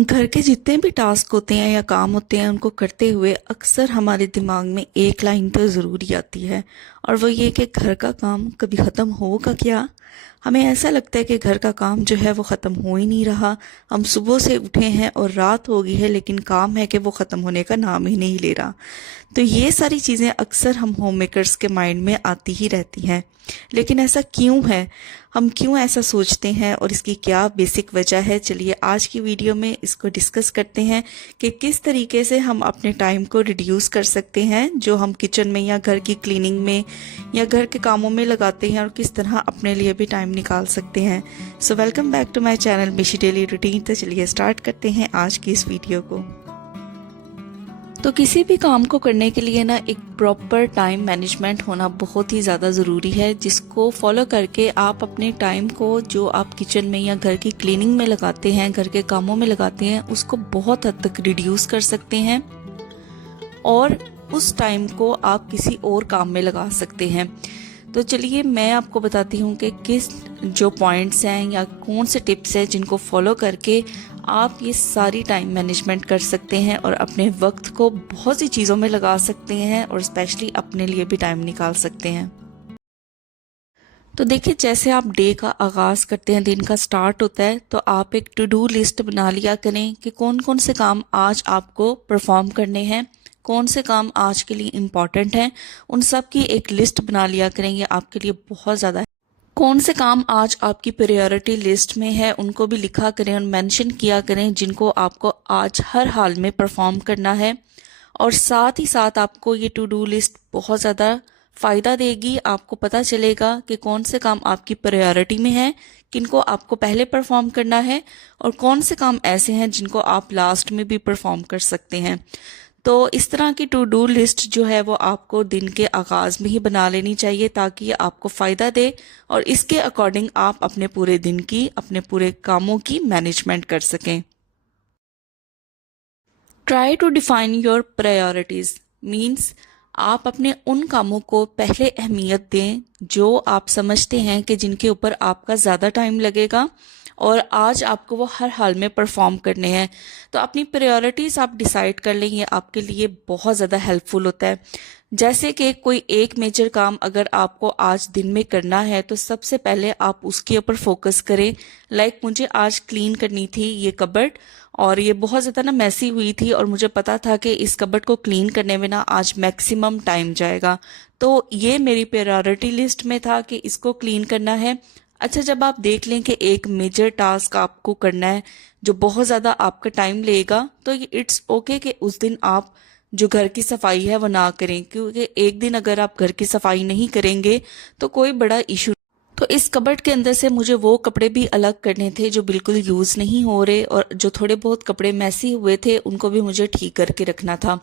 घर के जितने भी टास्क होते हैं या काम होते हैं उनको करते हुए अक्सर हमारे दिमाग में एक लाइन तो ज़रूर ही आती है। और वो ये कि घर का काम कभी ख़त्म होगा क्या। हमें ऐसा लगता है कि घर का काम जो है वो ख़त्म हो ही नहीं रहा। हम सुबह से उठे हैं और रात हो गई है, लेकिन काम है कि वो ख़त्म होने का नाम ही नहीं ले रहा। तो ये सारी चीज़ें अक्सर हम होम मेकर्स के माइंड में आती ही रहती हैं। लेकिन ऐसा क्यों है, हम क्यों ऐसा सोचते हैं और इसकी क्या बेसिक वजह है। चलिए आज की वीडियो में इसको डिस्कस करते हैं कि किस तरीके से हम अपने टाइम को रिड्यूस कर सकते हैं जो हम किचन में या घर की क्लीनिंग में या घर के कामों में लगाते हैं, और किस तरह अपने लिए भी टाइम निकाल सकते हैं। So welcome back to my channel Mishi daily routine. तो चलिए स्टार्ट करते हैं आज की इस वीडियो को। तो किसी भी काम को करने के लिए ना एक प्रॉपर टाइम मैनेजमेंट होना बहुत ही ज़्यादा ज़रूरी है, जिसको फॉलो करके आप अपने टाइम को जो आप किचन में या घर की क्लीनिंग में लगाते हैं, घर के कामों में लगाते हैं, उसको बहुत हद तक रिड्यूस कर सकते हैं और उस टाइम को आप किसी और काम में लगा सकते हैं। तो चलिए मैं आपको बताती हूँ कि किस जो पॉइंट्स हैं या कौन से टिप्स हैं जिनको फॉलो करके आप ये सारी टाइम मैनेजमेंट कर सकते हैं और अपने वक्त को बहुत सी चीज़ों में लगा सकते हैं और स्पेशली अपने लिए भी टाइम निकाल सकते हैं। तो देखिए, जैसे आप डे का आगाज़ करते हैं, दिन का स्टार्ट होता है, तो आप एक टू डू लिस्ट बना लिया करें कि कौन कौन से काम आज आपको परफॉर्म करने हैं, कौन से काम आज के लिए इम्पॉर्टेंट हैं। उन सब की एक लिस्ट बना लिया करेंगे, आपके लिए बहुत ज़्यादा। कौन से काम आज आपकी प्रायोरिटी लिस्ट में है उनको भी लिखा करें और मेंशन किया करें, जिनको आपको आज हर हाल में परफॉर्म करना है। और साथ ही साथ आपको ये टू डू लिस्ट बहुत ज़्यादा फ़ायदा देगी। आपको पता चलेगा कि कौन से काम आपकी प्रायोरिटी में है, किनको आपको पहले परफॉर्म करना है, और कौन से काम ऐसे हैं जिनको आप लास्ट में भी परफॉर्म कर सकते हैं। तो इस तरह की टू डू लिस्ट जो है वो आपको दिन के आगाज़ में ही बना लेनी चाहिए, ताकि ये आपको फ़ायदा दे और इसके अकॉर्डिंग आप अपने पूरे दिन की, अपने पूरे कामों की मैनेजमेंट कर सकें। Try to define your priorities means आप अपने उन कामों को पहले अहमियत दें जो आप समझते हैं कि जिनके ऊपर आपका ज़्यादा टाइम लगेगा और आज आपको वो हर हाल में परफॉर्म करने हैं। तो अपनी प्रायोरिटीज़ आप डिसाइड कर लें, ये आपके लिए बहुत ज़्यादा हेल्पफुल होता है। जैसे कि कोई एक मेजर काम अगर आपको आज दिन में करना है, तो सबसे पहले आप उसके ऊपर फोकस करें। लाइक मुझे आज क्लीन करनी थी ये कबर्ड, और ये बहुत ज़्यादा ना मैसी हुई थी और मुझे पता था कि इस कबर्ड को क्लीन करने में ना आज मैक्सिमम टाइम जाएगा। तो ये मेरी प्रायोरिटी लिस्ट में था कि इसको क्लीन करना है। अच्छा, जब आप देख लें कि एक मेजर टास्क आपको करना है जो बहुत ज़्यादा आपका टाइम लेगा, तो ये इट्स ओके कि उस दिन आप जो घर की सफाई है वो ना करें, क्योंकि एक दिन अगर आप घर की सफाई नहीं करेंगे तो कोई बड़ा इशू। तो इस कबर्ड के अंदर से मुझे वो कपड़े भी अलग करने थे जो बिल्कुल यूज़ नहीं हो रहे, और जो थोड़े बहुत कपड़े मैसी हुए थे उनको भी मुझे ठीक करके रखना था।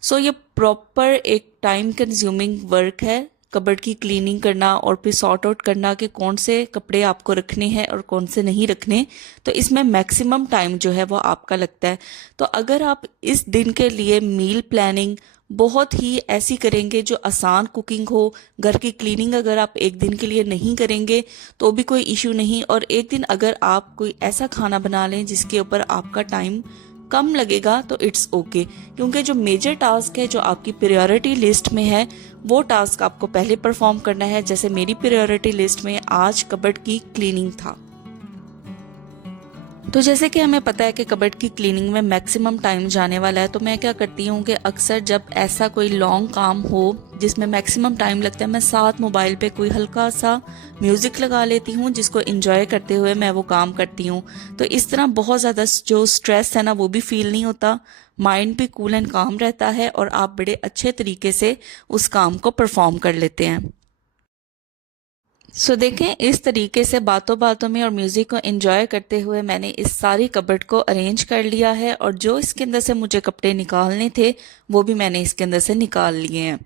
सो ये प्रॉपर एक टाइम कंज्यूमिंग वर्क है, कबर्ड की क्लीनिंग करना और फिर सॉर्ट आउट करना कि कौन से कपड़े आपको रखने हैं और कौन से नहीं रखने। तो इसमें मैक्सिमम टाइम जो है वो आपका लगता है। तो अगर आप इस दिन के लिए मील प्लानिंग बहुत ही ऐसी करेंगे जो आसान कुकिंग हो, घर की क्लीनिंग अगर आप एक दिन के लिए नहीं करेंगे तो भी कोई इशू नहीं, और एक दिन अगर आप कोई ऐसा खाना बना लें जिसके ऊपर आपका टाइम कम लगेगा तो इट्स ओके, क्योंकि जो मेजर टास्क है जो आपकी प्रायोरिटी लिस्ट में है वो टास्क आपको पहले परफॉर्म करना है। जैसे मेरी प्रायोरिटी लिस्ट में आज कबर्ड की क्लीनिंग था। तो जैसे कि हमें पता है कि कबर्ड की क्लीनिंग में मैक्सिमम टाइम जाने वाला है, तो मैं क्या करती हूँ कि अक्सर जब ऐसा कोई लॉन्ग काम हो जिसमें मैक्सिमम टाइम लगता है, मैं साथ मोबाइल पे कोई हल्का सा म्यूज़िक लगा लेती हूँ जिसको एंजॉय करते हुए मैं वो काम करती हूँ। तो इस तरह बहुत ज़्यादा जो स्ट्रेस है ना वो भी फील नहीं होता, माइंड भी कूल एंड काम रहता है और आप बड़े अच्छे तरीके से उस काम को परफॉर्म कर लेते हैं। सो देखें, इस तरीके से बातों बातों में और म्यूज़िक को एंजॉय करते हुए मैंने इस सारी कबर्ड को अरेंज कर लिया है, और जो इसके अंदर से मुझे कपड़े निकालने थे वो भी मैंने इसके अंदर से निकाल लिए हैं।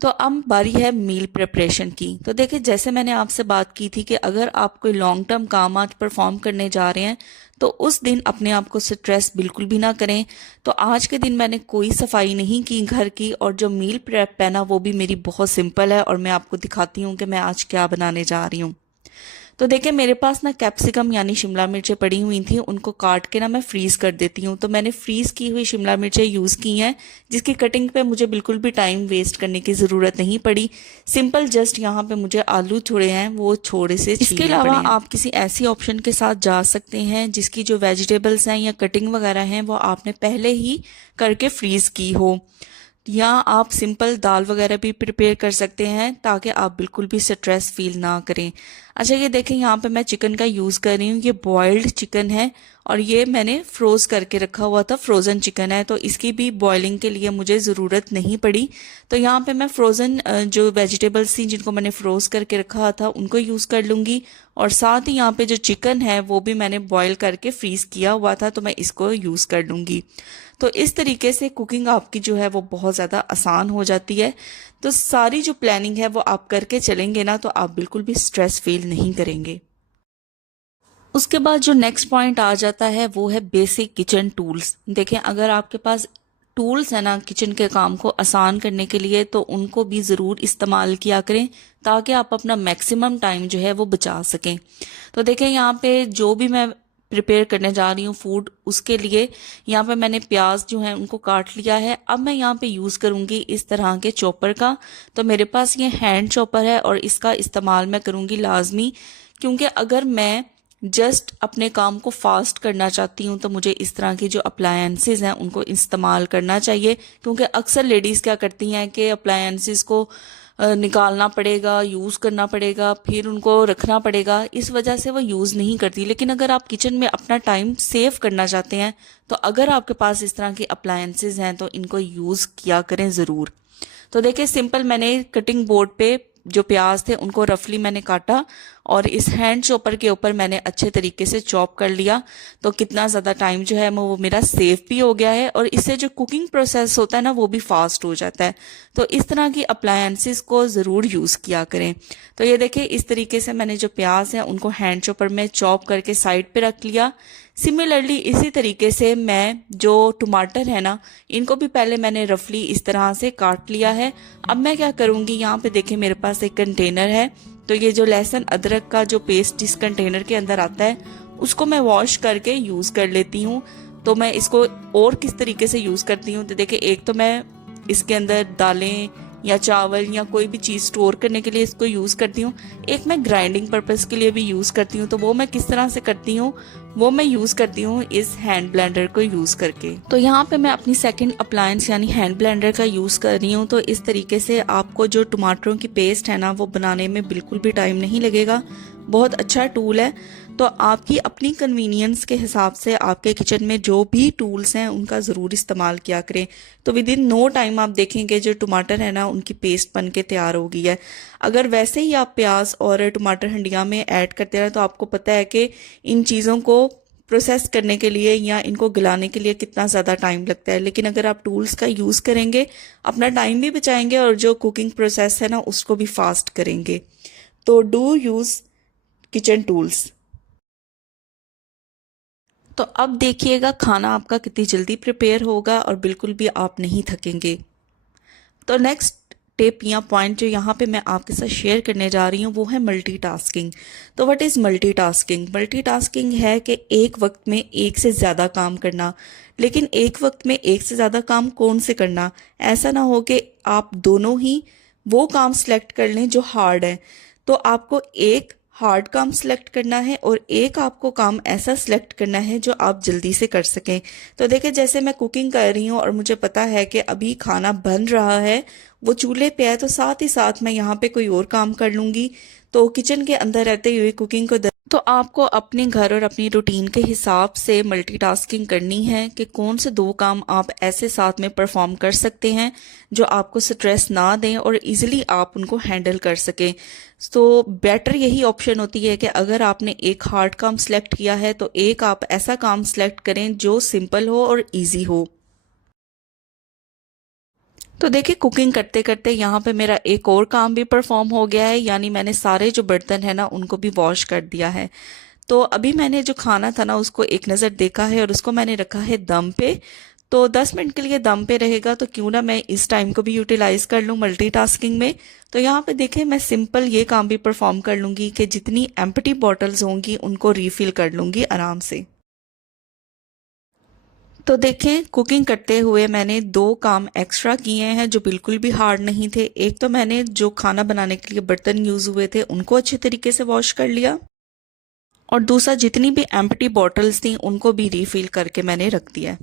तो अब बारी है मील प्रिपरेशन की। तो देखिए, जैसे मैंने आपसे बात की थी कि अगर आप कोई लॉन्ग टर्म काम आज परफॉर्म करने जा रहे हैं तो उस दिन अपने आप को स्ट्रेस बिल्कुल भी ना करें। तो आज के दिन मैंने कोई सफाई नहीं की घर की, और जो मील प्रेप है ना वो भी मेरी बहुत सिंपल है, और मैं आपको दिखाती हूँ कि मैं आज क्या बनाने जा रही हूँ। तो देखिए मेरे पास ना कैप्सिकम यानी शिमला मिर्चें पड़ी हुई थी, उनको काट के ना मैं फ्रीज कर देती हूँ। तो मैंने फ्रीज की हुई शिमला मिर्चें यूज़ की हैं, जिसकी कटिंग पे मुझे बिल्कुल भी टाइम वेस्ट करने की ज़रूरत नहीं पड़ी। सिंपल जस्ट यहाँ पे मुझे आलू छोड़े हैं, वो छोड़े से छीलने पड़े हैं। इसके अलावा आप किसी ऐसी ऑप्शन के साथ जा सकते हैं जिसकी जो वेजिटेबल्स हैं या कटिंग वगैरह हैं वो आपने पहले ही करके फ्रीज की हो, या आप सिंपल दाल वगैरह भी प्रिपेयर कर सकते हैं ताकि आप बिल्कुल भी स्ट्रेस फील ना करें। अच्छा ये देखें यहाँ पे मैं चिकन का यूज़ कर रही हूँ, ये बॉइल्ड चिकन है और ये मैंने फ्रोज करके रखा हुआ था, फ्रोज़न चिकन है, तो इसकी भी बॉइलिंग के लिए मुझे ज़रूरत नहीं पड़ी। तो यहाँ पे मैं फ्रोज़न जो वेजिटेबल्स थी जिनको मैंने फ्रोज करके रखा था उनको यूज़ कर लूँगी, और साथ ही यहाँ पे जो चिकन है वो भी मैंने बॉयल करके फ्रीज़ किया हुआ था, तो मैं इसको यूज़ कर लूँगी। तो इस तरीके से कुकिंग आपकी जो है वो बहुत ज़्यादा आसान हो जाती है। तो सारी जो प्लानिंग है वो आप करके चलेंगे ना तो आप बिल्कुल भी स्ट्रेस फील नहीं करेंगे। उसके बाद जो नेक्स्ट पॉइंट आ जाता है वो है बेसिक किचन टूल्स। देखें अगर आपके पास टूल्स है ना किचन के काम को आसान करने के लिए, तो उनको भी ज़रूर इस्तेमाल किया करें ताकि आप अपना मैक्सिमम टाइम जो है वो बचा सकें। तो देखें यहाँ पे जो भी मैं प्रिपेयर करने जा रही हूँ फूड, उसके लिए यहाँ पे मैंने प्याज जो है उनको काट लिया है। अब मैं यहाँ पे यूज़ करूँगी इस तरह के चॉपर का। तो मेरे पास ये हैंड चॉपर है और इसका इस्तेमाल मैं करूँगी लाजमी, क्योंकि अगर मैं जस्ट अपने काम को फास्ट करना चाहती हूँ तो मुझे इस तरह की जो अप्लायंसेज हैं उनको इस्तेमाल करना चाहिए। क्योंकि अक्सर लेडीज़ क्या करती हैं कि अप्लायंसेज को निकालना पड़ेगा, यूज़ करना पड़ेगा, फिर उनको रखना पड़ेगा, इस वजह से वो यूज़ नहीं करती। लेकिन अगर आप किचन में अपना टाइम सेव करना चाहते हैं तो अगर आपके पास इस तरह के अप्लायंसेज हैं तो इनको यूज़ किया करें ज़रूर। तो देखिए सिंपल मैंने कटिंग बोर्ड पे जो प्याज थे उनको रफली मैंने काटा और इस हैंड चॉपर के ऊपर मैंने अच्छे तरीके से चॉप कर लिया। तो कितना ज़्यादा टाइम जो है वो मेरा सेव भी हो गया है और इससे जो कुकिंग प्रोसेस होता है ना वो भी फास्ट हो जाता है। तो इस तरह की अप्लायंसेस को ज़रूर यूज़ किया करें। तो ये देखिए इस तरीके से मैंने जो प्याज है उनको हैंड चॉपर में चॉप करके साइड पे रख लिया। सिमिलरली इसी तरीके से मैं जो टमाटर है ना इनको भी पहले मैंने रफली इस तरह से काट लिया है। अब मैं क्या करूँगी, यहाँ पे देखिए मेरे पास एक कंटेनर है, तो ये जो लहसुन अदरक का जो पेस्ट इस कंटेनर के अंदर आता है उसको मैं वॉश करके यूज़ कर लेती हूँ। तो मैं इसको और किस तरीके से यूज़ करती हूँ, तो देखिए एक तो मैं इसके अंदर दालें या चावल या कोई भी चीज़ स्टोर करने के लिए इसको यूज़ करती हूँ, एक मैं ग्राइंडिंग पर्पस के लिए भी यूज़ करती हूँ। तो वो मैं किस तरह से करती हूँ, वो मैं यूज़ करती हूँ इस हैंड ब्लेंडर को यूज़ करके। तो यहाँ पे मैं अपनी सेकंड अप्लायंस यानी हैंड ब्लेंडर का यूज़ कर रही हूँ। तो इस तरीके से आपको जो टमाटरों की पेस्ट है ना वो बनाने में बिल्कुल भी टाइम नहीं लगेगा, बहुत अच्छा टूल है। तो आपकी अपनी कन्वीनियंस के हिसाब से आपके किचन में जो भी टूल्स हैं उनका ज़रूर इस्तेमाल किया करें। तो विद इन नो टाइम आप देखेंगे जो टमाटर है ना उनकी पेस्ट बन के तैयार हो गई है। अगर वैसे ही आप प्याज और टमाटर हंडिया में ऐड करते रहे तो आपको पता है कि इन चीज़ों को प्रोसेस करने के लिए या इनको गलाने के लिए कितना ज़्यादा टाइम लगता है। लेकिन अगर आप टूल्स का यूज़ करेंगे अपना टाइम भी बचाएंगे और जो कुकिंग प्रोसेस है ना उसको भी फास्ट करेंगे। तो डू यूज़ किचन टूल्स। तो अब देखिएगा खाना आपका कितनी जल्दी प्रिपेयर होगा और बिल्कुल भी आप नहीं थकेंगे। तो नेक्स्ट टिप या पॉइंट जो यहाँ पे मैं आपके साथ शेयर करने जा रही हूँ वो है मल्टीटास्किंग। तो व्हाट इज़ मल्टीटास्किंग? मल्टीटास्किंग है कि एक वक्त में एक से ज़्यादा काम करना। लेकिन एक वक्त में एक से ज़्यादा काम कौन से करना, ऐसा ना हो कि आप दोनों ही वो काम सिलेक्ट कर लें जो हार्ड है। तो आपको एक हार्ड काम सिलेक्ट करना है और एक आपको काम ऐसा सिलेक्ट करना है जो आप जल्दी से कर सकें। तो देखिए जैसे मैं कुकिंग कर रही हूँ और मुझे पता है कि अभी खाना बन रहा है, वो चूल्हे पे है, तो साथ ही साथ मैं यहाँ पे कोई और काम कर लूँगी। तो किचन के अंदर रहते हुए कुकिंग को तो आपको अपने घर और अपनी रूटीन के हिसाब से मल्टीटास्किंग करनी है कि कौन से दो काम आप ऐसे साथ में परफॉर्म कर सकते हैं जो आपको स्ट्रेस ना दें और इजीली आप उनको हैंडल कर सकें। तो बेटर यही ऑप्शन होती है कि अगर आपने एक हार्ड काम सेलेक्ट किया है तो एक आप ऐसा काम सेलेक्ट करें जो सिंपल हो और इजी हो। तो देखिए कुकिंग करते करते यहाँ पे मेरा एक और काम भी परफॉर्म हो गया है, यानी मैंने सारे जो बर्तन है ना उनको भी वॉश कर दिया है। तो अभी मैंने जो खाना था ना उसको एक नज़र देखा है और उसको मैंने रखा है दम पे। तो 10 मिनट के लिए दम पे रहेगा, तो क्यों ना मैं इस टाइम को भी यूटिलाइज कर लूँ मल्टीटास्किंग में। तो यहाँ पे देखें, मैं सिंपल ये काम भी परफॉर्म कर लूँगी कि जितनी एम्प्टी बॉटल्स होंगी उनको रीफिल कर लूँगी आराम से। तो देखें, कुकिंग करते हुए मैंने 2 काम एक्स्ट्रा किए हैं जो बिल्कुल भी हार्ड नहीं थे। एक तो मैंने जो खाना बनाने के लिए बर्तन यूज़ हुए थे उनको अच्छे तरीके से वॉश कर लिया, और दूसरा जितनी भी एम्प्टी बॉटल्स थी उनको भी रीफिल करके मैंने रख दिया।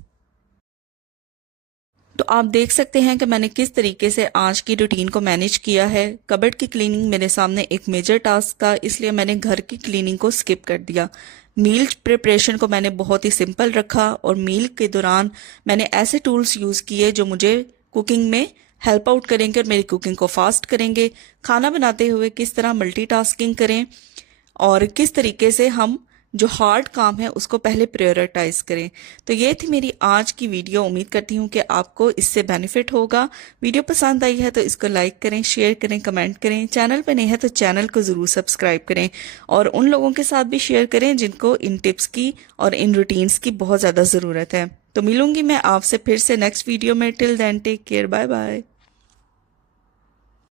तो आप देख सकते हैं कि मैंने किस तरीके से आज की रूटीन को मैनेज किया है। कबर्ड की क्लीनिंग मेरे सामने एक मेजर टास्क था, इसलिए मैंने घर की क्लीनिंग को स्किप कर दिया। मील प्रिपरेशन को मैंने बहुत ही सिंपल रखा, और मील के दौरान मैंने ऐसे टूल्स यूज़ किए जो मुझे कुकिंग में हेल्प आउट करेंगे और मेरी कुकिंग को फास्ट करेंगे। खाना बनाते हुए किस तरह मल्टीटास्किंग करें और किस तरीके से हम जो हार्ड काम है उसको पहले प्रायोरिटाइज करें। तो ये थी मेरी आज की वीडियो। उम्मीद करती हूँ कि आपको इससे बेनिफिट होगा। वीडियो पसंद आई है तो इसको लाइक करें, शेयर करें, कमेंट करें। चैनल पर नए हैं तो चैनल को ज़रूर सब्सक्राइब करें, और उन लोगों के साथ भी शेयर करें जिनको इन टिप्स की और इन रूटीन्स की बहुत ज़्यादा ज़रूरत है। तो मिलूंगी मैं आपसे फिर से नेक्स्ट वीडियो में। Till then take care, bye bye.